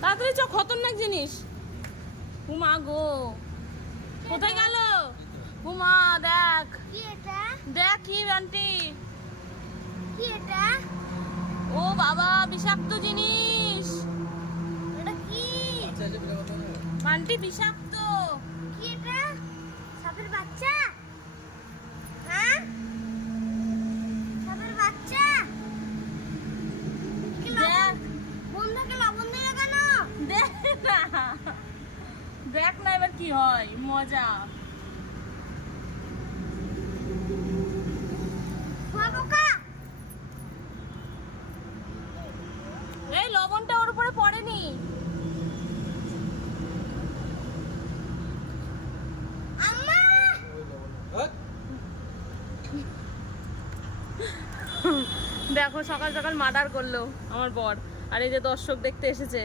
তাড়াতাড়ি চ, খতরনাক জিনিস। হুমা গো, কোথায় গেল? হুমা দেখ, দেখ কি আন্টি, কি এটা? ও বাবা বিষাক্ত জিনিস। এটা কি? আন্টি বিষাক্ত। কি এটা? সাপের বাচ্চা? হ্যাঁ, সাপের বাচ্চা। দেখ, বন্ধুকে লবণ দিয়ে কেন? দেখ না, দেখ না এবার কি হয়, মজা। পোকা। এই লবণটা ওর উপরে পড়েনি। আম্মা, দেখো সকাল সকাল মার্ডার করলো আমার বর, আর এই যে দর্শক দেখতে এসেছে।